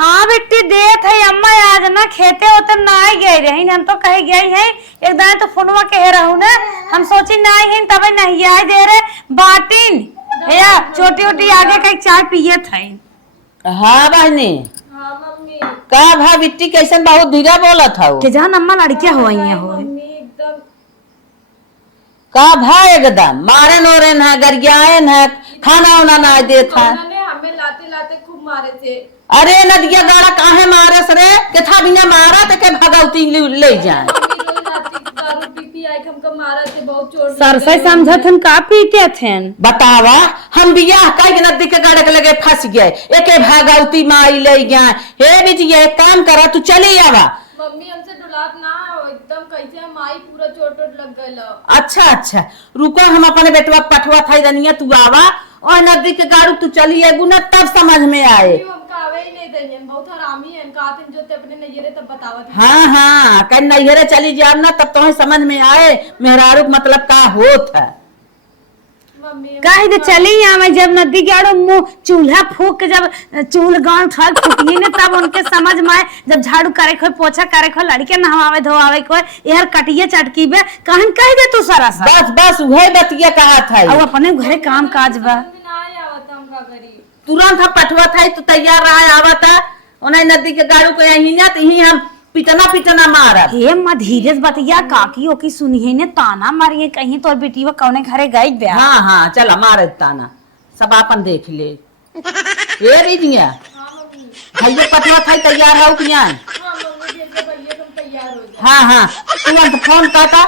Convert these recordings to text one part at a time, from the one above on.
हाँ बेटी देत है अम्मा आज ना खेते होते ना ही गए रही हम तो कहे गई है एक दान तो फोनवा कहे रहू ना हम सोची ना ही तब नहीं आए दे रे बाटिन या छोटी छोटी आगे कहीं चाय पिए थे। हाँ बहनी। हाँ मम्मी। का भा बिट्टी कैसन बहुत धीरा बोला था कि जान अम्मा लड़कियां हो मम्मी एकदम का भा एकदम मारे नोरे न गरियाए न खाना वाना ना दे था। हमें लाते लाते खूब मारे थे। अरे नदिया गाड़ा काहे मारस रे के था बिना मारा ते के भगवती ले जाए। दारू पी आई हमको मारा थे बहुत चोट सरसे समझत हम का पीते थे बतावा हम बियाह काहे नदी के गाड़े के लगे फंस गए एके भगवती माई ले गए। हे बिटिया एक काम करा तू चली आवा। मम्मी हमसे डुलात ना एकदम कैसे माई पूरा चोट लग गई। अच्छा अच्छा रुको हम अपने बेटवा पठवा था दनिया तू आवा और नदी के गाड़ू तू चली आगू ना तब समझ में आए। आवे ही नहीं देंगे बहुत हरामी है कहते जो ते अपने नैहरे तब बतावत। हाँ हाँ कल नैहरे चली जाओ ना तब तो समझ में आए मेहरारू मतलब का होत है। कहीं तो चली आवे जब नदी के आड़ो मुंह चूल्हा फूक के जब चूल गांव ठग फूकी ने तब उनके समझ में आए जब झाड़ू करे खो पोछा करे खो लड़के नहवावे धोवावे को यार कटिए चटकी बे कहन कह दे तू सारा सा बस बस वही बतिया कहा था और अपने घरे काम काज बा तुरंत हम पठवा था तो तैयार रहा आवा था उन्हें नदी के गाड़ू को यही ना तो यही हम पिटना मारा। हे मां धीरे बतिया काकी ओकी सुनी है ने ताना मारिए कहीं तोर बेटी वो कौने घरे गई बे। हाँ हाँ चला मारे ताना सब अपन देख ले ये रीदिया भैया पठवा था तैयार हो कि नहीं। हाँ हाँ तुरंत फोन काटा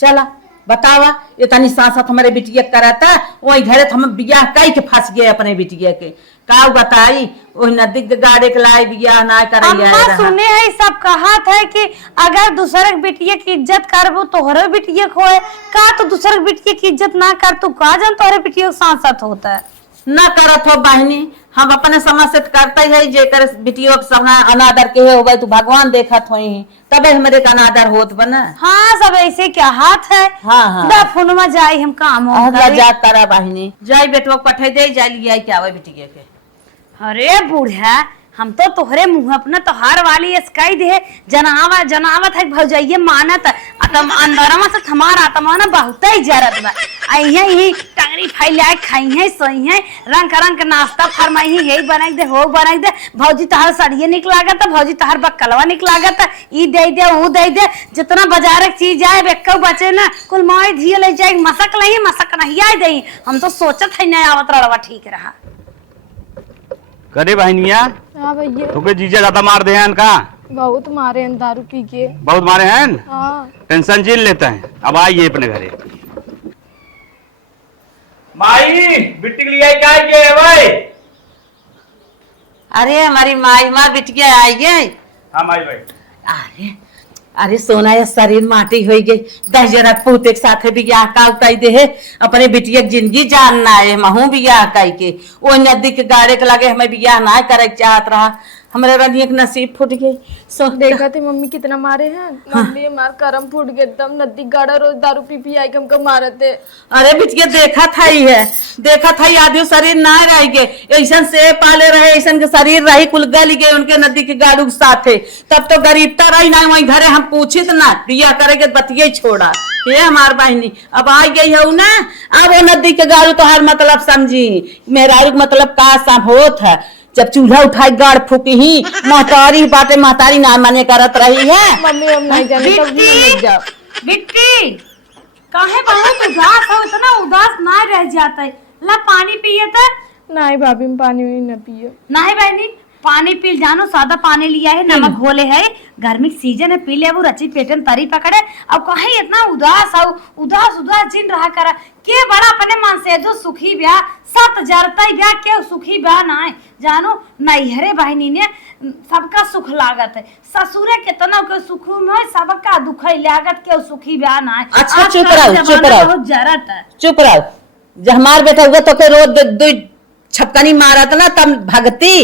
चला बतावा ये तनी साथ हमारे बिटिया कराता वही घरे हम बियाह कई के फंस गए अपने बिटिया के का बताई वो नदी के गाड़े के लाए बियाह ना करे। अम्मा सुने है सब कहा था कि अगर दूसरे के बिटिया की इज्जत करबो तोहरे बिटिया खोए का तो दूसरे के बिटिया की इज्जत ना कर तू का जान तोहरे बिटिया के साथ साथ होता है न करत हो बहनी हम अपने समझ से करते है जेकर बिटियो के सब अनादर के होवे तू भगवान देखत होई तबे हमरे का अनादर होत बना। हाँ सब ऐसे क्या हाथ है। हाँ हाँ दा फोनमा जाई हम काम हो करे जा करा बहनी जाई बेटवा पठे दे जा लिया क्या आवे बिटिया के। अरे बूढ़ा हम तो तोहरे मुंह अपना तोहार वाली इसकाई दे जनावत है भौजाइये मानत अतम अंदरमा से थमार आत्मा ना बहुत ही जरत बा आई है ही टंगरी फैलाए खाई है सोई है रंग रंग के नाश्ता फरमाई है यही बनाई दे हो बनाई दे भौजी तोहार सड़िए निक लागत भौजी तोहार बक्कलवा निक लागत ई दे दे वो दे दे जितना बाजार की चीज आए बेक्का बचे ना कुल माई धिया ले जाए मसक नहीं आए दे हम तो सोचत है ना आवत रहा ठीक रहा करे बहनिया। हाँ भैया तुके जीजा ज्यादा मार दे हैं का बहुत मारे हैं दारू पी के बहुत मारे हैं। हाँ टेंशन झेल लेते हैं अब आइए अपने घरे। माई बिट्टी के लिए क्या है भाई। अरे हमारी माई माँ बिटिया आई गई। हाँ माई भाई अरे अरे सोना ये शरीर माटी हो गई 10 जना पूत एक साथे बियाह का कई दे है अपने बिटिया जिंदगी जानना है महू बियाह कई के वो नदी के गाड़े के लगे हमें बियाह ना करे चाहत रहा हमारे रनी एक नसीब फूट गई। सो देखा थे मम्मी कितना मारे हैं। मम्मी हमार करम फूट गए एकदम नदी गाड़ा रोज दारू पी आई हमको मारे थे। अरे बिटिया देखा था ही है देखा था ही आदि शरीर ना रह गए ऐसा से पाले रहे ऐसा के शरीर रही कुल गल गए उनके नदी के गाड़ू के साथे तब तो गरीबता रही ना वही घरे हम पूछित ना बिया करेंगे बतिये छोड़ा ये हमार बहनी अब आ गई है ना अब वो नदी के गाड़ू तो हर मतलब समझी मेहरारू मतलब का सब होत है जब चूल्हा उठाई गाड़ फूकी ही महतारी बातें महतारी ना माने करत रही है। मम्मी हम नहीं जाने तब भी लग जाओ। बिट्टी काहे बहुत उदास हो इतना उदास ना रह जाता है ला पानी पिए तो नहीं भाभी हम पानी भी न पियो। नहीं बहनी पानी पी जानो सादा पानी लिया है नमक घोले है गर्मी सीजन है पी ले वो रची पेटन तरी पकड़े अब कहीं इतना उदास हो उदास जिन रहा करा के बड़ा अपने मन से जो सुखी ब्याह सत जरता ब्याह के सुखी ब्याह ना है जानो नैहरे बहनी ने सबका सुख लागत है ससुरे कितना के सुख में सबका दुख लागत के सुखी ब्याह ना है। अच्छा चुप रहो बहुत जरत है चुप रहो जब हमार बेटा हुआ तो के रोज दो छपकनी मारत ना तब भगती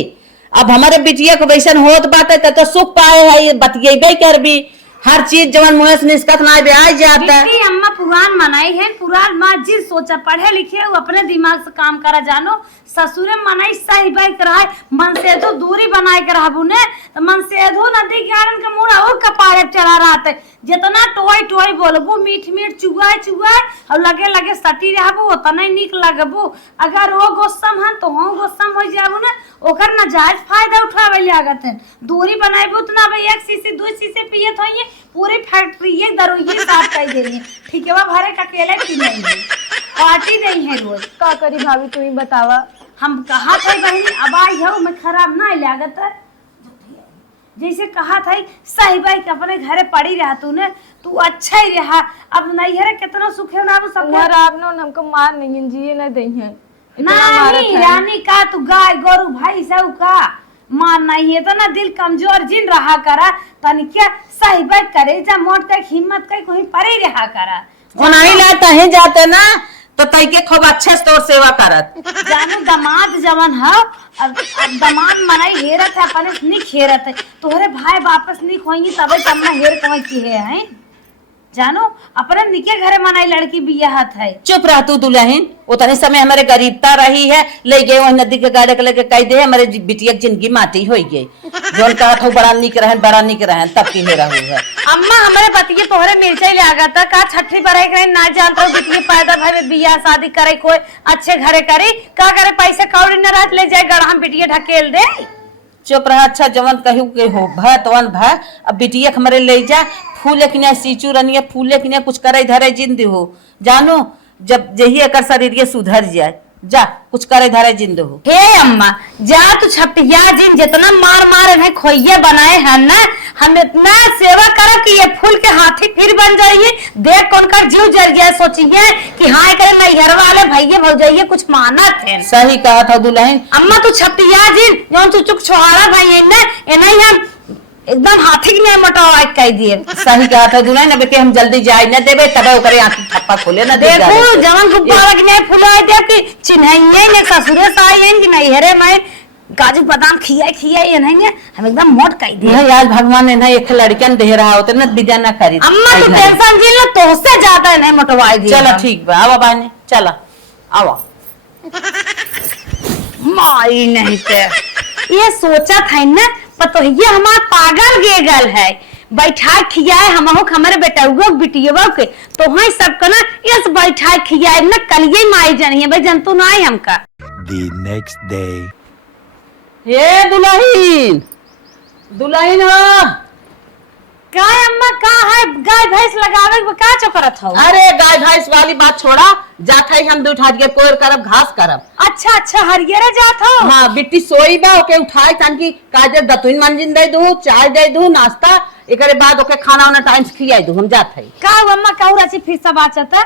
अब हमारे बिटिया को वैसन होत बात है तो सुख पाए है बतियेबे करबी हर चीज जवन मुँह से निष्कत ना ब्याज जाता है। बिट्टी अम्मा पुरान मनाई है, पुरान मस्जिद सोचा पढ़े लिखे वो अपने दिमाग से काम करा जानो। ससुरे मनाई सही बाई कराए मन से तो दूरी बनाए के रहबू ने तो मन से धो नदी किनारे के मुड़ा वो कपारे चढ़ा रहते जितना टोई टोई बोलबू मीठ मीठ चुगाए चुगाए और लगे लगे सटी रहबू उतना ही निक लगबू। अगर वो गोस्सम है तो हम गोस्सम हो जाबू ना ओकर नाजायज फायदा उठावे लागत है। दूरी बनाएबू तो ना भाई 1 शीशी 2 शीशी पियत होइए पूरी फैक्ट्री एक दरोई साफ कर दे रही है। ठीक है भरे का अकेले पी नहीं है पार्टी नहीं है रोज। का करी भाभी तू ही बतावा। हम कहा था बहनी अब आई है मैं खराब ना लागत है जैसे कहा था सही बाई के अपने घरे पड़ी रहा तूने तू अच्छा ही रहा। अब नहीं है कितना सुखे ना सब आप ना हमको मार नहीं जिए न दई है नहीं रानी का तू गाय गोरू भाई सब का मार नहीं है तो ना दिल कमजोर जिन रहा करा तनी क्या सही बात करे जा मोट का हिम्मत का कोई परे रहा करा नहीं लाता है जाते ना तो तई के खूब अच्छे से तोर सेवा करत जानो दामाद जवन है अब दामाद मनाई हेरत है अपने नहीं खेरत है तोहरे भाई वापस नहीं खोएंगी तबे तमना हेर कमाई की है जानो अपने निके घरे मनाई लड़की बियाहत है। चुप रह तू दुल्हन उतने समय हमारे गरीबता रही है ले गए वही नदी के गाड़े के लेके कह दे हमारे बिटिया जिंदगी माटी हो गई जोन कहा था बड़ा निक रहन तब की हेरा हुई है। अम्मा हमारे बतिये तोहरे मिर्चा ले आगा था का छठी पर करे ना जानता हूँ बिटिया पैदा भाई बियाह शादी करे कोई अच्छे घरे करे का करे पैसे कौड़ी न रात ले जाए गड़ा हम बिटिया ढकेल दे। चुप रहा अच्छा जवन कहू के हो भ तवन भ अब बिटिया हमारे ले जा फूले कि नहीं सीचू रनिया फूले कि नहीं कुछ करे धरे जिंद हो जानो जब यही एकर शरीर ये सुधर जाए जा कुछ करे धरे जिंद हो। हे अम्मा जा तू छठिया जिन जितना मार मार है खोइया बनाए हैं ना हम इतना सेवा करब कि ये फूल के हाथी फिर बन जाइए देख कौन कर जीव जल गया सोचिए कि हाँ करे नैहर वाले भैया भौजाइए कुछ मानत है। सही कहा था दुल्हन अम्मा तू छठिया जिन जो तू चुक छोड़ा भाई है ना नहीं हम एकदम हाथी की नहीं मटावा कह दिए। सही कहा था दुल्हन अब के हम जल्दी जाए न देबे तबे ओकरे आंखी ठप्पा खोले न दे देखो जवन गुब्बारा की नहीं फुलाए दे कि चिन्हइए ने ससुरे साई हैं कि नहीं हरे मैं काजू बादाम खियाई नहीं हम एकदम मोट कह दिए। नहीं आज भगवान ने ना एक लड़कियन दे रहा होते न विद्या न करी। अम्मा तू टेंशन जी ना तो से ज्यादा नहीं मोटवाई दी। चलो ठीक बा आवा बाने चला आवा माई नहीं ते ये सोचा था ना पतो ये हमार पागल गेगल है बैठा खियाए हमहु हमारे बेटुआ बिटिया के तो हां सबका ना इस बैठा खियाए ना कलिए माई जानी है भाई जंतु ना है हमका। The next day. ये दुल्हन हो का अम्मा का है गाय भैंस लगावे के का चकरत हो। अरे गाय भैंस वाली बात छोड़ा जात है हम उठा के कोर करब घास करब। अच्छा अच्छा हरियर जात हो। हाँ बिट्टी सोई बा ओके उठाए ताकि काजे दतुन मंजिन दे दू चाय दे दू नाश्ता एकरे बाद ओके खाना वाना टाइम से खियाई दू हम जात है। का अम्मा कहू राची फिर सब आचता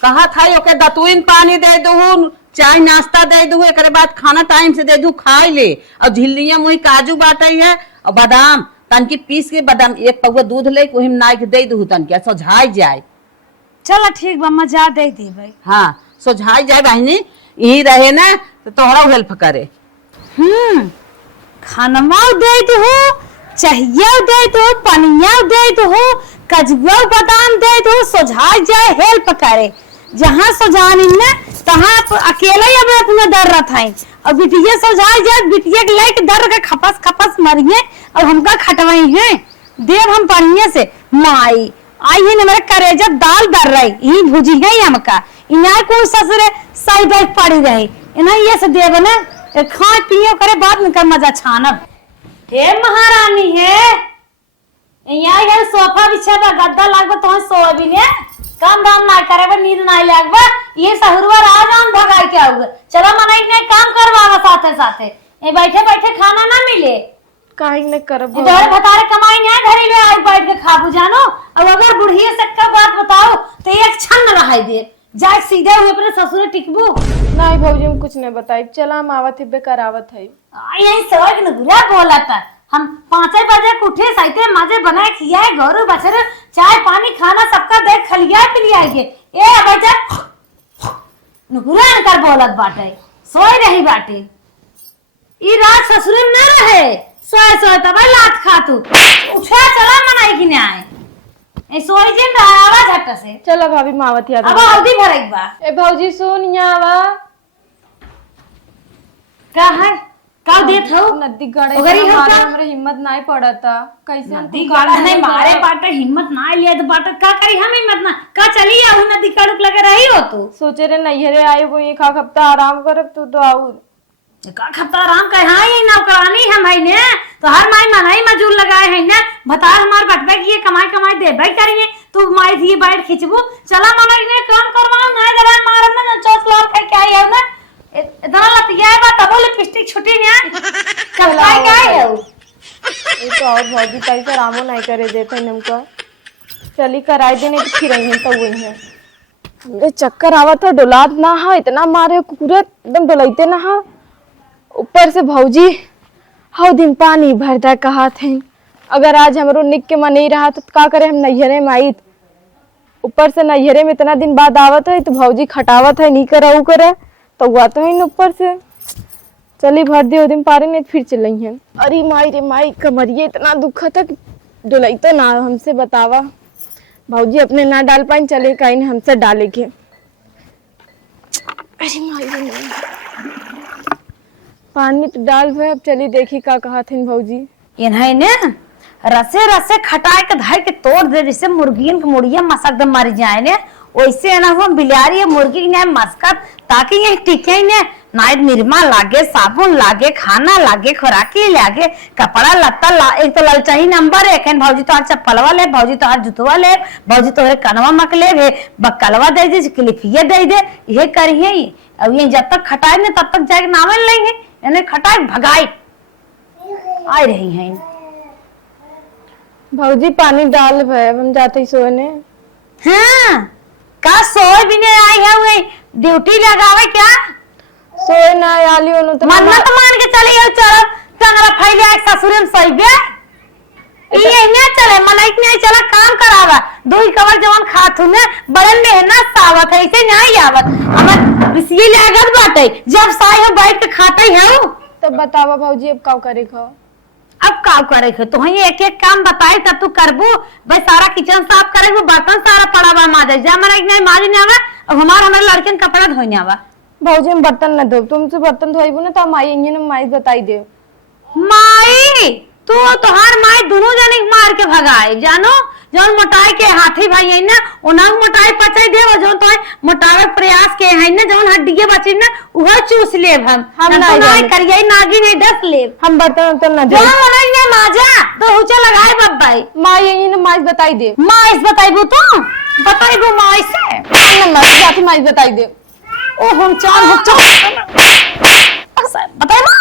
कहा था ओके दतुन पानी दे दू चाय नाश्ता दे दू एकरे बाद खाना टाइम से दे दू खाई ले और झिल्लियां मुही काजू बाटई है और बादाम तनकी पीस के बादाम एक पौवा दूध ले कोहिम नाई के दे दू तनके सोझाई जाए। चलो ठीक बम्मा जा दे दी भाई। हाँ सोझाई जाए बहनी यही रहे ना तो तोहरा हेल्प करे। खानवा दे दो चाहिए दे दो पनिया दे दो कजुआ बादाम दे दो सोझाई जाए हेल्प करे जहाँ सोझानी ना तहाँ अकेले ही अपना डर रहा है और बिटिया सोझाई जाए बिटिया के लाइक डर के खपस खपस मरिए और हमका खटवाई है देव हम पनिया से माई आई है ना मेरे करेजा दाल डर रही यही भुजी है हमका इन्हें को ससुरे सही बैठ पड़ी रही इन्हें ये से देव ना खा पियो करे बाद में कर मजा छानब। हे महारानी है यहाँ यार सोफा बिछा बा गद्दा लागबा तो सोए भी ने काम दाम ना करे नींद ना लागबा ये सहुरवा राजान भगाई के आउगा चला मनाई ने काम करवावा साथे साथे ए बैठे बैठे खाना ना मिले काहे न करब इधर बतारे कमाई ने घरे में आई बैठ के खाबू जानो अब अगर बुढ़िया से का बात बताओ तो एक क्षण न रहाई दे जाए सीधे हुए अपने ससुर टिकबू नहीं भौजी हम कुछ नहीं बताई चला हम आवत है करावत है यही सवाल न गुला बोला था हम 5 बजे उठे साइते माजे बनाए खियाए गौरू बछर चाय पानी खाना सबका देख खलिया पिलियाए ए बच्चा नुकुरान कर बोलत बाटे सोई रही बाटे ई रात ससुर न रहे सोए सोए तब लात खा तू उठा चला मनाई कि नहीं आए ए सोई जे ना आवाज हट से। चलो भाभी मावत याद अब हल्दी भरई बा। ए भौजी सुन यहाँ का है? का देत हो? नदी गड़े ओगरी हो हमारे का? हमरे हिम्मत नहीं पड़ता कैसे हम नदी गाड़ नहीं मारे बाटे हिम्मत ना लिया तो बाटे का करी हम हिम्मत ना का चली आ नदी काड़ुक लगे रही हो तू। सोचे रे नैहरे आए वो एक हफ्ता आराम करब तू तो आऊ का खत्ता आराम कर। हाँ ये नौकरानी हम है ने तो हर माई मनाई मजूर लगाए है ने बता हमार बटबे की ये कमाई कमाई देबे करिए तू माई थी बैठ खिंचबू चला मना ने काम करवाओ ना जरा मारब ना चौस लाल खाई के आई है ना इतना लतिया है बा तबो लिपस्टिक छुटी ने कब खाई के आई है ये तो और भौजी कैसे आरामो नहीं करे देते हमको चली कराई देने तो फिर रही तो वही है मुझे चक्कर आवत था डोलात ना हा इतना मारे कुकुरे एकदम डोलाइते ना हा ऊपर से भौजी हव दिन पानी भरता कहा थे अगर आज हमरो निक के मन नहीं रहा तो का करे हम नैहरे में आई ऊपर से नैहरे में इतना दिन बाद आवत है तो भौजी खटावत है नहीं करा करे तो हुआ तो है ऊपर से चली भर दे दिन पारे नहीं फिर चल रही है। अरे माई रे माई कमरिए इतना दुखा था डुलाई तो ना हमसे बतावा भौजी अपने ना डाल पाए चले कहीं हमसे डाले के। अरे माई रे माई पानी तो डाल भे अब चली देखी का कहा थे भौजी इन्हें ने रसे रसे खटाए के धाई के तोड़ दे जैसे मुर्गियन के मुड़िया मसक दम मर जाए ने वैसे ना हम बिलारी मुर्गी ने मस्कत ताकि ये टिके ने नाइट निरमा लागे साबुन लागे खाना लागे खुराकी लागे कपड़ा लत्ता एक तो ललचाही नंबर एक भौजी तो चप्पलवा ले भौजी तो जुतवा ले भौजी तो कनवा मक ले बक्कलवा दे दे क्लिपिया दे दे ये करिए अब ये जब तक खटाए ने तब तक जाके नावे लेंगे इन्हें खटाए भगाई आ रही हैं। भौजी पानी डाल भे हम जाते ही सोने। हाँ का सोए भी नहीं आई है वे ड्यूटी लगावे क्या सोए ना आली ओनो तो मन्नत मान के चली है चल तंगरा फैले एक ससुरे में सईबे ये नहीं चले मनई नहीं चला काम करावा दूई कवर जवान खाथु ने बड़न मेहनत सावत है इसे नहीं आवत हमर बिसिए लागत बाटे जब साई हो बैठ के खाते है तब बतावा भौजी अब का करे खा अब का करे खे तो ही एक एक काम बताई तब तू करबू भाई सारा किचन साफ करेबू बर्तन सारा पड़ा बा माजे जा मरा नहीं माज नहीं आवा अब हमारे लड़के कपड़ा धोने आवा भौजी हम बर्तन न धो तुमसे बर्तन धोइबू ना तो माई इंगे माई बताई दे माई तू तोहार माई दोनों जने मार के भगाए जानो जौन मोटाई के हाथी भाई है ना उना मोटाई पचाई दे जौन तो मोटावे प्रयास के है ना जौन हड्डियां बची ना वह चूस लेब हम नहीं करिए नागी नहीं डस लेब हम बर्तन तो न धो जा मनई ने माजा तो हुचा लगाए बब्बाई माई इंगे माई बताई दे माई बताइबू तो बताइबू माई से माई जाके माई बताई दे ओ हम चाल बताए ना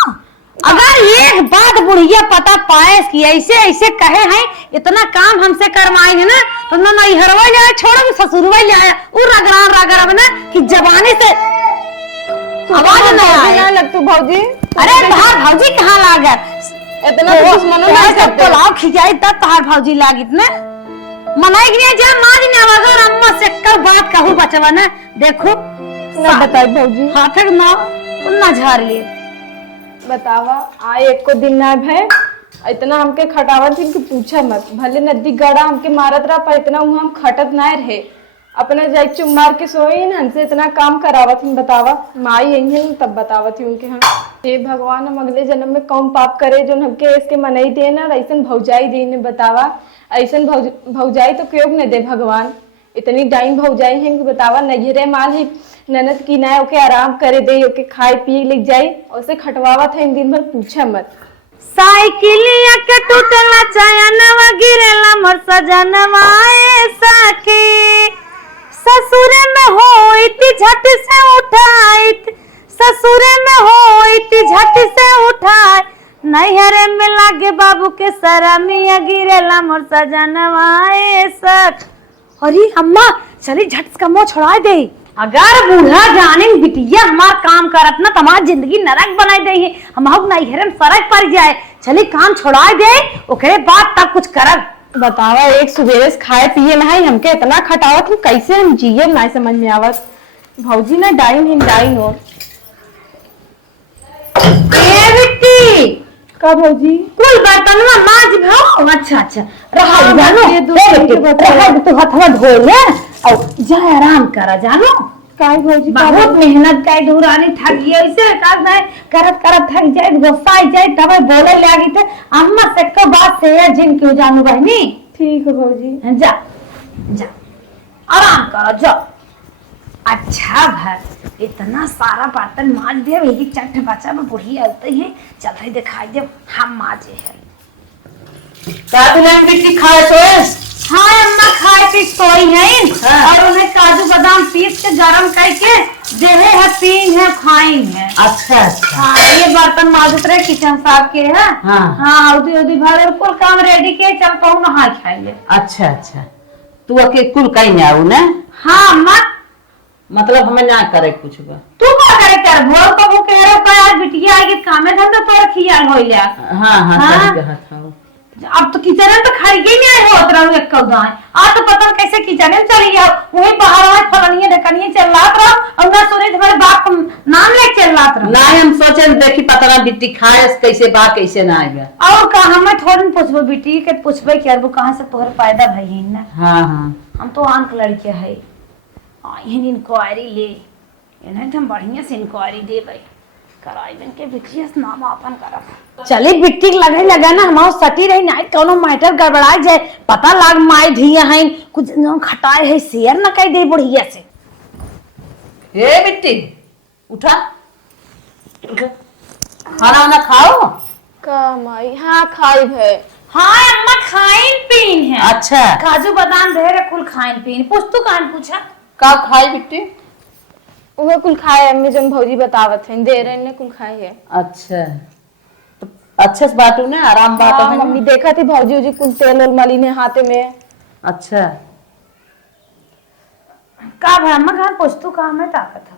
अगर एक बात बुढ़िया पता पाए कि ऐसे ऐसे कहे हैं इतना काम हमसे करवाए है ना तो ना नहीं हरवा जाए छोड़ो ससुरवा जाए वो रगड़ा ना कि जवानी से आवाज ना आए लग तू भौजी अरे तहार भौजी कहाँ लागे इतना दुश्मनों नहीं करते तो लाओ खिजाई तब तहार भौजी लागित ना मनाई कि नहीं जा माज ने अगर अम्मा से कब बात कहूं बचवा ना देखो ना बताई भौजी हाथक ना झाड़ लिए बतावा आए एक को दिन ना भय इतना हमके खटावत थी कि पूछा मत भले नदी गड़ा हमके मारत रहा पर इतना हम खटत ना रहे अपने जाए चुम मार के सोई ना हमसे इतना काम करावत थी बतावा माई यही तब बतावत थी उनके हम हे भगवान हम अगले जन्म में कौन पाप करे जो हमके इसके मनई दे ना ऐसन भौजाई दे ने बतावा ऐसन भौजाई तो क्यों न दे भगवान इतनी डाइन भौजाई है कि बतावा नैहरे माल ही ननद की ना ओके आराम करे दे ओके खाए पिए लिख जाए उसे खटवावा था इन दिन भर पूछा मत साइकिलिया के टूटला चयनवा गिरेला मोर सजनवा सखी ससुरे में होइती झट से उठाइत ससुरे में होइती झट से उठाए नैहरे में लागे बाबू के सरमिया गिरेला मोर सजनवा सख अरे अम्मा चली झट का मुंह छोड़ा दे अगर बूढ़ा जाने बिटिया हमार काम करत ना तमार जिंदगी नरक बनाई दे है हम नहीं हेरन फर्क पड़ जाए चली काम छोड़ा दे ओकरे बाद तब कुछ करब बतावा एक सुबेरे से खाए पिए ना है हमके इतना खटावत हम कैसे हम जिये ना समझ में आवत भौजी ना डाइन हो ए बिट्टी का भौजी कुल बर्तन में माज भाओ। अच्छा अच्छा रहा हाँ, जानो ये दो ए दिन के बेटी, बर्तन। रहा तो हथवा धो ले और जा आराम करा जानो। काय भौजी का बहुत मेहनत का धुरानी थक गई ऐसे काज नहीं करत करत थक जाए गुस्सा आ जाए तब बोले लगी थे अम्मा से को बात से है जिन क्यों जानू बहनी। ठीक है भौजी। जा जा आराम करो जाओ। अच्छा भर इतना सारा बर्तन माज दिया वही चट बचा में बुढ़ी आते हैं चलते दिखाई दे हम माजे है। बिट्टी खाए सोए। हाँ अम्मा खाए पी सोई है हाँ। और उन्हें काजू बादाम पीस के गरम करके देहे है पीन है खाई है। अच्छा अच्छा। हाँ ये बर्तन माजूत रहे किचन साहब के है। हाँ। हाँ उदी उदी भर कुल काम रेडी के चलता हूँ नहा खाइए। अच्छा अच्छा। तू अके कुल कहीं नहीं आऊ ना? हाँ अम्मा मतलब हमें ना करे कुछ बा। तू क्या करे कर भोर को वो कह रहे हो आज बिटिया आगे कामे धंधा तोड़ खियाल हो लिया। हाँ हाँ हाँ? सही कहा था। अब तो किचन में तो खाई ही नहीं आए होत रहूं एक कौदाएं आ तो पता नहीं कैसे किचन में चली गया वही बाहर वहां फलनिए ढकनिए चल रात रहो और ना सुने तुम्हारे बाप को नाम ले चल रात रहो। ना हम सोचे देखी पता ना बिट्टी खाए कैसे बा कैसे ना आएगा। और कहा मैं थोड़ी पूछबो बेटी के पूछबे कि वो कहां से तोहर पैदा भई है ना। हाँ हाँ। हम तो आंख लड़के है यही इंक्वायरी ले इन्हें हम बढ़िया से इंक्वायरी देबै कराई बन के बिटिया से नाम अपन करब। चली बिट्टी लगे लगा ना हमार सटी रही ना कोनो मैटर गड़बड़ा जाए पता लाग माई धिया है कुछ न खटाए है शेयर न कह दे बुढ़िया से। हे बिट्टी उठा खाना वाना खाओ। का माई हाँ खाई है। हाँ अम्मा खाइन पीन है। अच्छा काजू बादाम ढेर कुल खाइन पीन पूछ तू कान पूछा का खाई बिट्टी? उहे कुल खाए अम्मी जन भौजी बतावत है दे रहे ने कुल खाए है। अच्छा तो अच्छे से बाटू ना आराम बाटू हाँ, है मम्मी ना? देखा थी भौजी उजी कुल तेल और मली ने हाथे में। अच्छा का भाई अम्मा कान पूछ तू का में ताकत है।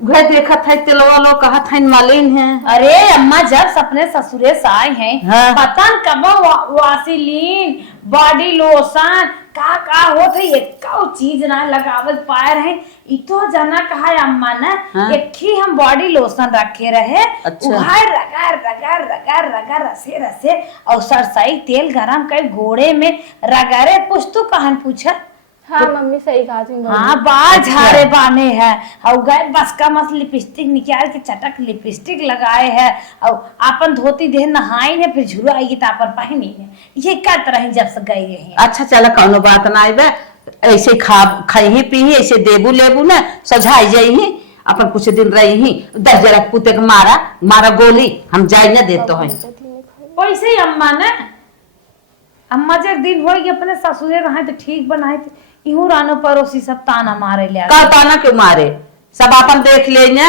वह देखा था तेलवा लो कहा था मालिन है। अरे अम्मा जब अपने ससुरे से आए हैं हाँ। पता न कब वासिलीन बॉडी लोशन का होत है एक चीज ना लगावत पाए रहे इ तो जना कहा है अम्मा ना। हाँ। एक ही हम बॉडी लोशन रखे रहे अच्छा। उहाय रगड़ रगड़ रगड़ रगड़ रसे रसे और सरसई तेल गरम कर घोड़े में रगड़े पूछ तू कहन पूछा। हाँ मम्मी सही कहा थी भौजी। हाँ बाल झाड़े बाने हैं और गए बस का मस लिपस्टिक निकाल के चटक लिपस्टिक लगाए हैं और अपन धोती देह नहाई है फिर झुरा आएगी तो अपन पहनी है ये क्या तरह जब से गए हैं। अच्छा चल कौनो बात ना आइबे ऐसे खाई पी ऐसे देबू लेबू ना सझाई जाई अपन कुछ दिन रही 10 जरा पुते के मारा गोली हम जाए ना देते हैं। वैसे ही अम्मा ने अम्मा जब दिन हो अपने ससुरे रहे तो ठीक बनाए थे इहू रानो पड़ोसी सब ताना मारे ले का ताना क्यों मारे सब अपन देख ले ना।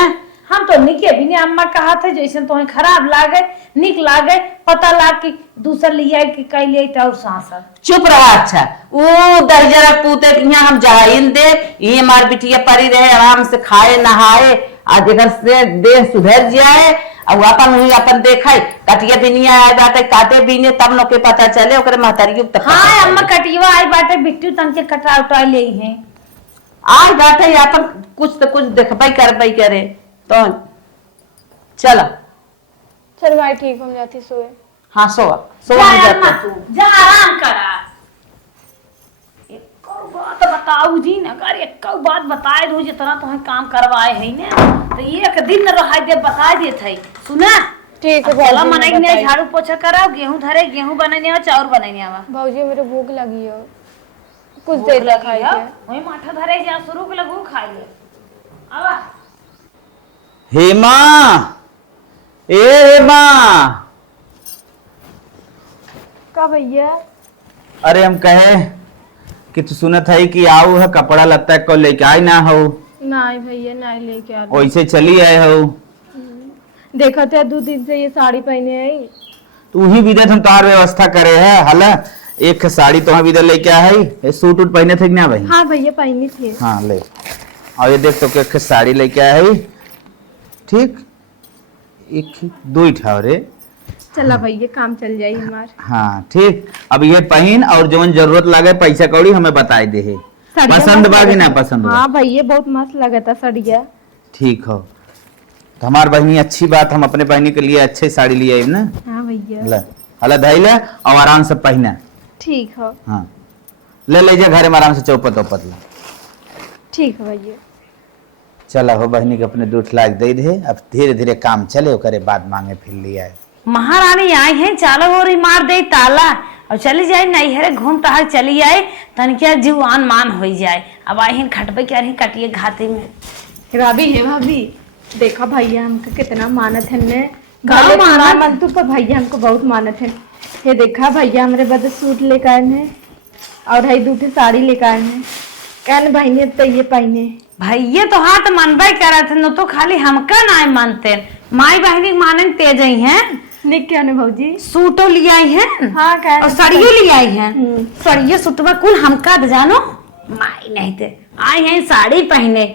हम तो निके भी नहीं अम्मा कहा थे जैसे तुम्हें खराब लागे निक लागे पता लाग कि दूसर लिया कि कह लिया तो और सांसद चुप रहा। अच्छा वो 10 जरा पुते यहाँ हम जाइन दे ये मार बिटिया परी रहे आराम से खाए नहाए आज घर से देह सुधर जाए और अपन देखा कटिया बिनिया आए बाटे काटे बिने तब नो के पता चले ओकरे महतारी तक। हाँ अम्मा कटिया आई बाटे बिट्टू तन के कटा उटा ले हैं आज बाटे अपन कुछ तो कुछ देखबाई करबाई करे तो चला चल भाई ठीक हम जाती सोए। हाँ सोवा जा अम्मा तू जा आराम करा। एक और बात बताऊ जी ना कर एक और बात बताए दो जितना तुम्हें काम करवाए है ना तो एक दिन रहा दे बता दे थे सुना। ठीक है चला भौजी, मनाई मैं ने बताई। झाड़ू पोछा कराओ गेहूं धरे गेहूं बनाने आवा चाउर बनाने आवा भौजी मेरे भूख लगी है कुछ देर तक खाई है। वही माठा धरे जा शुरू के लगू खाई ले आवा। हेमा ए हेमा का भैया अरे हम कहे कि तू सुनत है कि आओ है कपड़ा लत्ता को लेके आई ना हो नहीं भैया नहीं लेके आ वैसे चली आए हो देखा थे 2 दिन से ये साड़ी पहने आई। तू ही विदत हम तार व्यवस्था करे है हल एक साड़ी तो विदत लेके आई सूट उट पहने थे कि ना भाई। हाँ भैया पहनी थी। हाँ ले और ये देख तो एक साड़ी लेके आई ठीक एक 2 ठा रे चला भैया काम चल जाये हमार। हाँ ठीक अब ये पहन और जवन जरूरत लगे पैसा कौड़ी हमें बताई दे सड़िया पसंद मस्त बा कि लगा ना था। पसंद बा हाँ भैया बहुत मस्त लगा था सड़िया। ठीक हो तो हमार बहनी अच्छी बात, हम अपने बहनी के लिए अच्छे साड़ी लिए आइब ना। हाँ भैया ले हला धैले और आराम से पहना। ठीक है। हाँ ले जा घरे में आराम से चौपत ओपत ले। ठीक है भैया। चला हो बहनी के अपने दूठ लाग दे दे, अब धीरे धीरे काम चले करे बाद मांगे फिर लिया है। महारानी आई है, चालो और मार दे ताला और चली जाए नैहरे घूम टहल चली आए, तनिया जीवान मान हो जाए। अब आई है खटबे क्या रही कटिए घाते में। भाभी है भाभी, देखा भैया हमको कितना मानत है ने का मानत? मन तू पर भैया हमको बहुत मानत है। ये देखा भैया हमारे बदे सूट लेकर आए हैं और है दूठे साड़ी लेकर आए हैं। कहन बहने तो ये पहने भैया तो हाथ मनबे करे थे, न तो खाली हमका ना मानते, माई बहनी माने तेज आई है। लिख के आने भाजी। सूटो ले आई है हाँ और साड़ियों ले आई है। साड़ियों सूटवा कुल हमका दे जानो, माई नहीं थे आई है साड़ी पहने।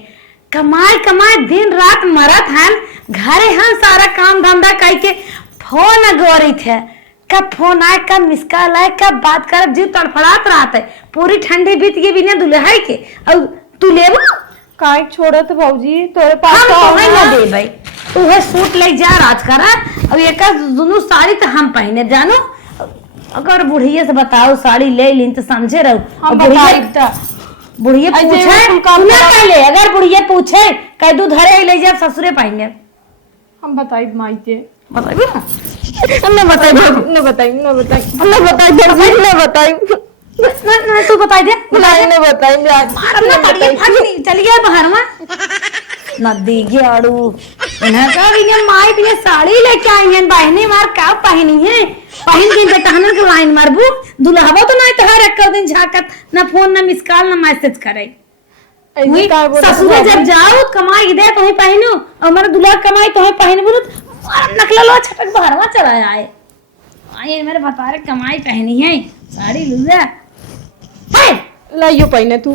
कमाई कमाई दिन रात मरत हैं, घरे हैं सारा काम धंधा करके। फोन गोरी थे, कब फोन आए कब मिस कॉल आए कब बात कर, जीव तड़फड़ात रहा है। पूरी ठंडी बीत गई बिना दुल्हा के, और तू लेबो काय छोड़त भाजी तोरे पास हम तो तो नहीं होगा। ना दे भाई, तू है सूट ले जा राज करा। अब एक दोनों साड़ी तो हम पहने जानो। अगर बुढ़िया से बताओ साड़ी ले ली तो समझे रहो। हम बुढ़िया बताइब बुढ़िया अजय, पूछे तुम काम तू ना करो। पहले, अगर बुढ़िया पूछे कह दू धरे ले जा ससुरे पहने। हम बताइब माई के बताइबो न बताइब न बताइब न बताइब न बताइब न बताइब ना तू बताई दे। नहीं न बताइब यार मारम ना पड़िए फटनी चलिए बाहर में नदी गेड़ू इन्हें का भी माई भी साड़ी लेके आई हैं। बहनी मार का पहनी है, पहन के बेटहनन के लाइन मारबू। दुल्हवा तो नहीं तो हर एक दिन झाकत ना फोन ना मिस कॉल ना मैसेज करे। ऐसे काय बोलत ससुरे जब जाओ कमाई दे तो ही पहनो, और हमारा दुल्हा कमाई तो ही पहनबू। नकला लो छटक बाहर में चला आए। आई मेरे बता रहे कमाई पहनी है साड़ी लुजा है। लाइयो पहने तू।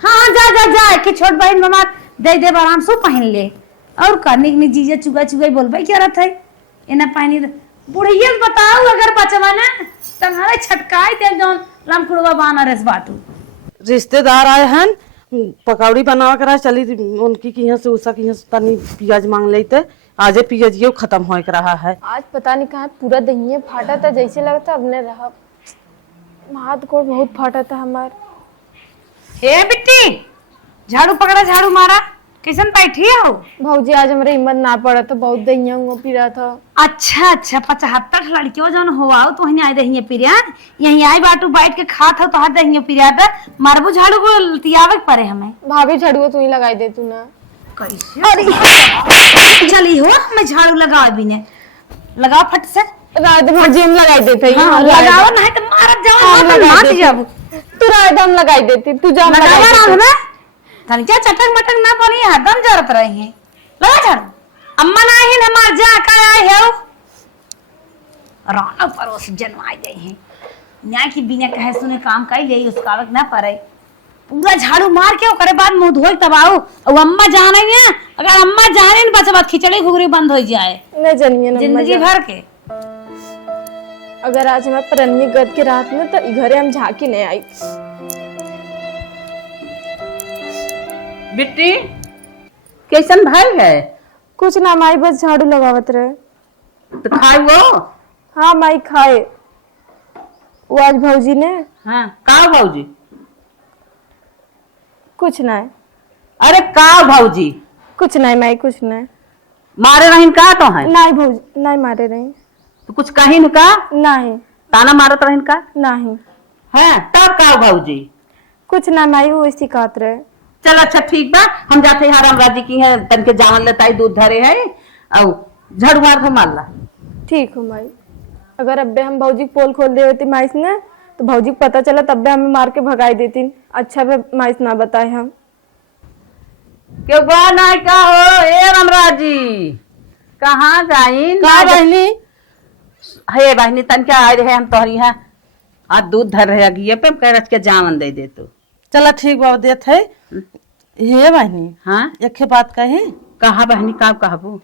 हाँ जा जा जा कि छोट बहन ममा दे दे आराम से पहन ले। और करने में जीजा चुगा चुगा बोलबे क्या रहता है इना पहनी बुढ़िया बताओ अगर बचवा ना तुम्हारे छटकाई दे जोन लमकुड़वा बाना रस बाटू। रिश्तेदार आए हैं, पकौड़ी बनावा करा चली उनकी की यहाँ से उषा की यहाँ से तनी प्याज मांग लेते। आजे प्याज ये खत्म हो रहा है। आज पता नहीं कहाँ पूरा दहिया फाटा था, जैसे लगता अब ने रहा। हाथ गोड़ बहुत फाटा था हमार। हे बिट्टी झाड़ू पकड़ा झाड़ू मारा, कैसन बैठी हो? भाजी आज हमारे हिम्मत ना पड़ा तो बहुत दहिया पी रहा था। अच्छा अच्छा 75 लड़कियों जो हो आओ तो वहीं आए दहिया पिरिया, यहीं आई बाटू बैठ के खात हो तो हाथ दहिया पिरिया पे मारबू झाड़ू को तियावे के परे हमें। भाभी झाड़ू तू ही लगाई दे तू ना। कैसे अरे चली हो मैं झाड़ू लगाओ बिने लगाओ फट से। रात भाजी हम लगाई देते हाँ, लगाओ नहीं तो मारत जाओ हम मार लगा मार जाओ। तू रात हम लगाई देती तू जा लगावा रात में तनिया चटक मटक ना बनी हरदम जरूरत रही है। लगा झाड़ू अम्मा ना ही ना मार जा का आए हो राना परोस जनवाई गई है। न्याय की बिना कहे सुने काम कर ले उसका वक्त ना पड़े। पूरा झाड़ू मार के करे बाद मुंह धोई तब आओ। और अम्मा जाने ना, अगर अम्मा जाने न बचवा खिचड़ी घुगरी बंद हो जाए नहीं जानिए ना जिंदगी भर के। अगर आज हमारे परन्नी गद के रात में तो घरे हम झांकी नहीं आई। बिट्टी कैसन भाई है? कुछ ना माई बस झाड़ू लगावत रहे। तो खाए वो? हाँ माई खाए वो आज भौजी ने। हाँ का भाऊजी? कुछ ना है अरे का भाऊजी कुछ नहीं माई कुछ नहीं। मारे रहीन का तो है? नहीं भौजी नहीं मारे रही। तो कुछ कहीं न का नहीं ताना मारत रहीन का नहीं है तब का भाऊजी? कुछ ना माई वो इसी कात रहे। चल अच्छा ठीक बा, हम जाते हैं राम राजी की है तन के जावन लेताई दूध धरे है और झड़ मार को मार ला। ठीक हो माई। अगर अब्बे हम भौजी पोल खोल दे होती माइस ने तो भौजी को पता चला तब भी हमें मार के भगाई देती। अच्छा भी माइस ना बताए हम। क्यों ना का हो ए रामराजी कहाँ जाइन? का बहनी? हे बहनी तन क्या आए रहे हम तोहरी है आज दूध धर रहे अगिए पे कह रच के जावन दे दे तू। चला ठीक बाबा देत है। हे बहनी हाँ एक बात कहे कहा बहनी का कहबू?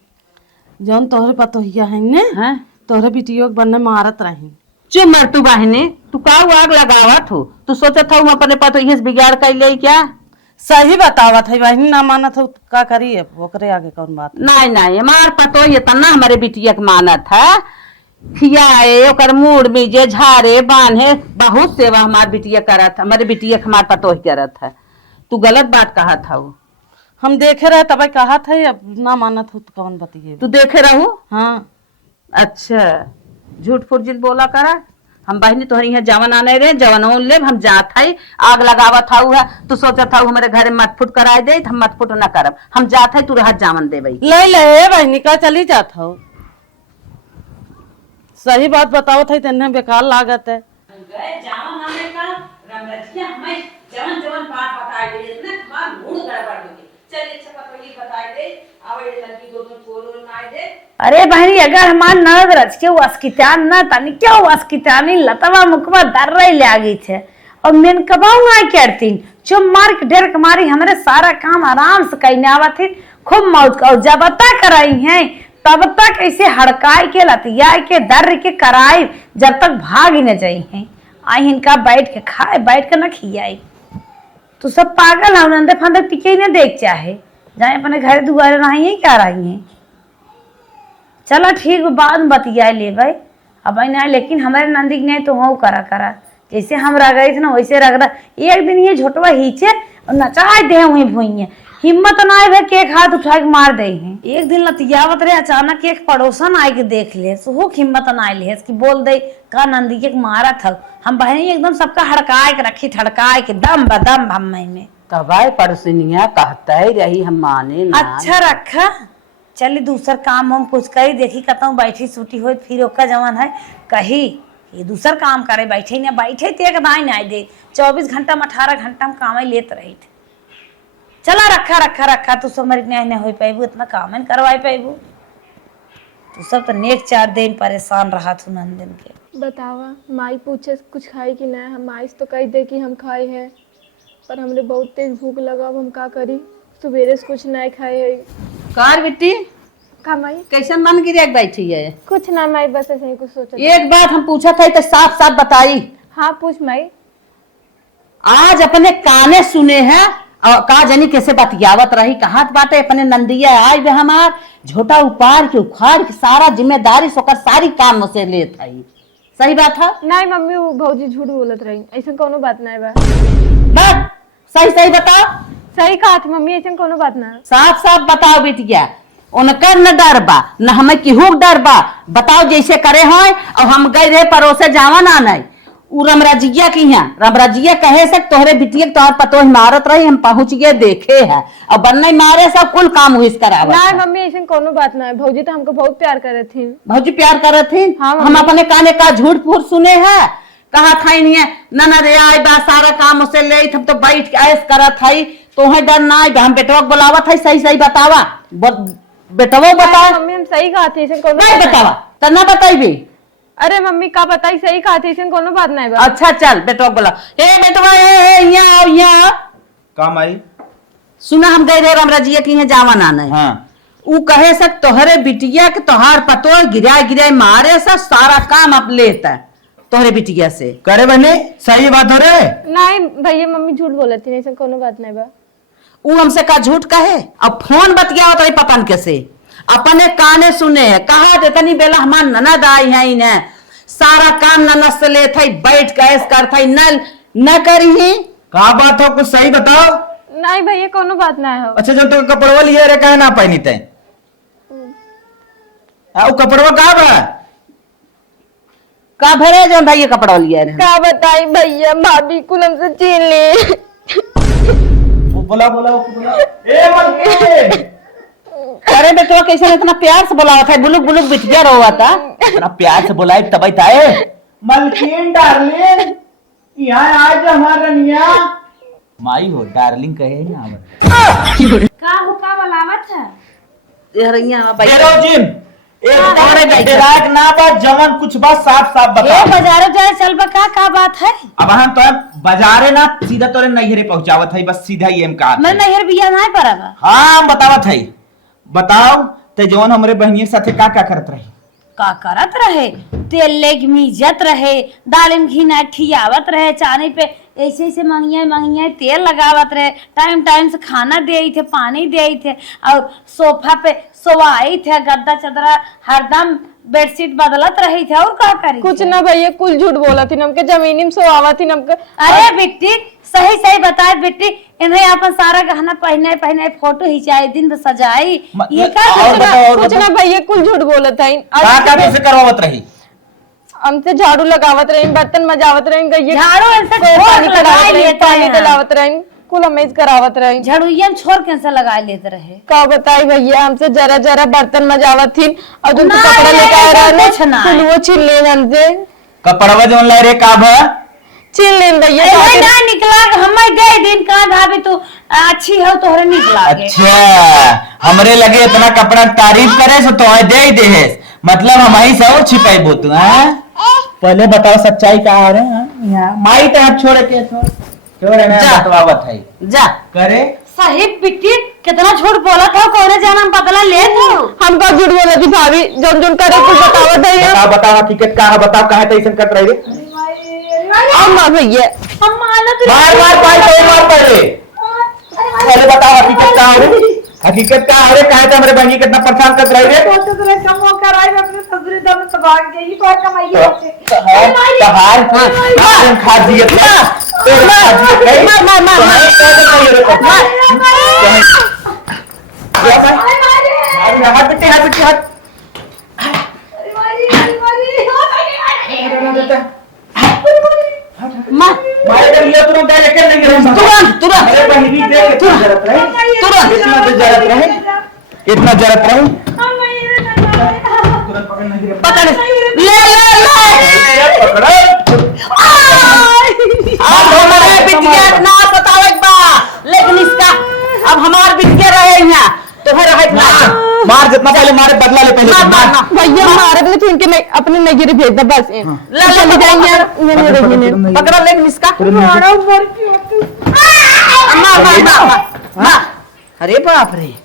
जौन तोहरे पतोहिया है ने हाँ तोहरे बिटियो के बनने मारत रही। चुप मर तू बहनी, तू का आग लगावत हो? तू सोचत हो अपने पतोहिया से बिगाड़ कर ले क्या? सही बतावत है बहन, ना मानत हो का करी ओकरे आगे कौन बात। नहीं नहीं हमार पतो ये तना हमारे बिटिया के मानत है, खियाए ओकर मूड में जे झारे बांधे बहुत सेवा हमार बिटिया करत, हमारे बिटिया के हमार पतो ही करत है। तू गलत बात कहा था वो, हम देखे रहे तब कहा था, अब ना मानत हो तो कौन बतिए। तू देखे रहू। हाँ अच्छा झूठ फुर्जित बोला करा। हम बहनी तोहरी यहाँ जवन आने रे जवन ले हम जात है, आग लगावत था है, तू सोचत था हमारे घर में मटफुट कराए दे, हम मटफुट न करब, हम जात है तू रहा जावन दे भाई। ले बहनी का चली जात हो, सही बात बताओ था, तेने बेकार लागत है। अरे बहनी अगर हमार ननद रच के वास्कितान ना तनी क्या वास्कितानी लतवा मुकवा दर रही लागी छे और मेन कबाऊ ना करतीन चुप मार के ढेर कमारी हमारे सारा काम आराम से कईने आवत थी, खूब मौज का जब तक कराई हैं तब तक ऐसे हड़काई के लतिया के दर के कराई जब तक भाग ही न जाई हैं। आई इनका बैठ के खाए बैठ के न खियाई। तू सब पागल है नंदे फंदे टिके ही न देख चाहे जाए अपने घर दुआरे रही है क्या रही है। चलो ठीक बाद में बतिया ले भाई अब ना, लेकिन हमारे नंदी ने तो हो करा करा जैसे हम रह गए थे ना वैसे रग रहा। एक दिन ये झोटवा हीचे और नचा दे वहीं भूई हिम्मत ना आए केक हाथ उठा के मार दे हैं। एक दिन लतियावत रहे अचानक एक पड़ोसन आए के देख ले सुहो हिम्मत ना आए ले कि बोल दे का नंदी के मारा था। हम बहनी एकदम सबका हड़काए के रखी ठड़काए के दम बदम हम में कबाई पड़ोसिनिया कहता ही रही हम माने ना। अच्छा रखा चली दूसर काम हम कुछ करी देखी कहता हूँ बैठी सूटी हो फिर ओका जवान है कही ये दूसर काम करे बैठे न बैठे ते दाई ना दे 24 घंटा में 18 घंटा में काम लेत रही। चला रखा रखा रखा तू सब मरी नहीं हो पाबू इतना काम करवाई पाबू। तू सब तो नेक 4 दिन परेशान रहा तू नंदन के। बतावा माई पूछे कुछ खाई कि नहीं, हम माई से तो कह दे कि हम खाए हैं पर हमरे बहुत तेज भूख लगा, अब हम का करी, सवेरे से कुछ नहीं खाए है। कार बेटी का माई कैसे मन गिर बैठी है? कुछ ना माई बस ऐसे ही कुछ सोचा। एक बात हम पूछा था तो साफ साफ बताई। हाँ पूछ माई। आज अपने काने सुने हैं और का जानी कैसे बतियावत रही कहाँ बाटे अपने नंदिया आज भी हमार झोटा उपार के उखाड़ के सारा जिम्मेदारी सोकर सारी काम से लेत है। सही बात है? नहीं मम्मी वो भौजी झूठ बोलत रही, ऐसा कोनो बात नहीं बा। बात सही सही बताओ। सही कहा थी मम्मी, ऐसा कोनो बात ना। साफ साफ बताओ बेटिया, उनका न डर बा न हमें केहू डर बा। बताओ जैसे करे हैं और हम गए रहे परोसे जावा ना नहीं उ रमराजिया की है रमराजिया कहे से तोहरे बिटिया तोहर पतो मारत रही हम पहुंच गए देखे है और बनने मारे सब कुल काम हुई करावा। नहीं मम्मी ऐसा कोनो बात ना है, भौजी तो हमको बहुत प्यार करे थी। भौजी प्यार करत थी? हाँ, हम अपने काने का झूठ फूट सुने हैं कहा था नहीं है न रे आए बा सारा काम उसे ले हम तो बैठ के ऐस करत है तो डर ना हम बेटवा बुलावत है। सही सही बतावा बेटवा बताओ। मम्मी हम सही कहा थी, ऐसा कोनो नहीं बतावा तो ना बताइबे। अरे मम्मी का बताई सही कहा थी, ऐसा कोनो बात नहीं बा। अच्छा चल बेटवा बोला ए बेटवा यहाँ आओ यहाँ काम आई सुना हम गए रहे रमराजिया की यहाँ जावा ना नहीं। हाँ उ कहे से तोहरे बिटिया के तोहार पतो गिराए गिराए मारे से सारा काम अब लेता है तोहरे बिटिया से। करे बने सही बात हो रे। नहीं भैया मम्मी झूठ बोले थी, ऐसा कोनो बात नहीं बा। उ हमसे का झूठ कहे अब फोन बतिया होता है पता नहीं कैसे अपने काने सुने है कहा देतनी बेला हमार ननद आई है इन्हें सारा काम ननद से ले थे बैठ के ऐस कर थे न करी ही का बात हो कुछ सही बताओ। नहीं भैया कोनो बात नहीं हो। अच्छा जो तो कपड़वा लिए रे कहे ना पहनी थे कपड़वा का बा का भरे जो भाई कपड़ा लिया रे क्या बताई भैया भाभी कुल हमसे छीन ली। बोला बोला ए मलकिन अरे बेटवा कैसे इतना प्यार से बोला था बुलुक बुलुक बिटिया रोवा था बड़ा प्यार से बुलाए तब ताए मलकिन डार्लिंग यहाँ आज हमारा रनिया माई हो डार्लिंग कहे ना का हो का बलावत है यार यहाँ हेलो जिम एक और डायरेक्ट ना बात जवन कुछ बात साफ साफ बता। ए बाजारो जाए चल बा का बात है। अब हम तो बाजारे ना सीधा तोरे नैहरे पहुंचावत है बस सीधा ही एम का मैं नहर बिया नहीं परबा। हाँ हम बतावत है बताओ ते जवन हमरे बहनिया साथे का करत रही का करत रहे, तेल लेग मीजत रहे, दालिम घी ना खियावत रहे, चानी पे ऐसे ऐसे मंगिया तेल लगावत रहे, टाइम टाइम से खाना दे थे, पानी दे थे, और सोफा पे सोवाई थे, गद्दा चदरा हरदम बेडशीट बदलत रही थे। और का करी कुछ ना भैया, कुल झूठ बोला थी हमके, जमीनी में सोआवा थी हमके। अरे बेटी सही सही बताए बेटी, इन्हें अपन सारा गहना पहने फोटो खिंचाए, दिन तो सजाई, ये का कुछ ना भैया, कुल झूठ बोला था। का कैसे करवावत रही? हमसे झाड़ू लगावत रही, बर्तन मजावत रही, गइया झाड़ू ऐसे पानी छोड़ लगाए लेते पानी हैं। डलावत रही, कुल हमें करावत रही। झड़ुइया में छोड़ कैसे लगा लेते रहे। का बताई भैया, हमसे जरा जरा बर्तन मजावत थी, और जो ना, कपड़ा लेके आ रहा कुछ ना है वो छीन ले हमसे, कपड़वा जो ला रे का भा छीन ले भैया। ऐसे ना निकला हमें गए दिन का भाभी तू अच्छी हो तोहरे निकला के। अच्छा हमरे लगे इतना कपड़ा तारीफ करे सो तो दे दे है, मतलब हम ही सब छिपाई बोत। पहले बताओ सच्चाई का आ रहे हैं माई तो आप छोड़ के छोड़ बतवावत है जा करे सही बिट्टी कितना झूठ बोला था, कौन जाना बदला ले तू। हमका झूठ बोला थी भाभी, जब जो करे कुछ बतावत है। बताओ हकीकत का है, बताओ कहाँ तो ऐसा कर रही है। अम्मा भैया हम मानत बार बार पहले बताओ हकीकत का है, हकीकत का है कहे तो हमारे बहनी कितना परेशान कर रही है। खा दिए इतना जरूरत रहे पकड़ ले अब हमारे बिटिया ना बतावे बा, लेकिन इसका अब हमार बिटिया रहे यहाँ तो फिर रहे ना मार जितना पहले मारे बदला ले पहले मार। भैया मारे में तो इनके अपने नगीरे भेज दो बस, ले चली जाएंगे पकड़ा, लेकिन इसका अरे बाप रे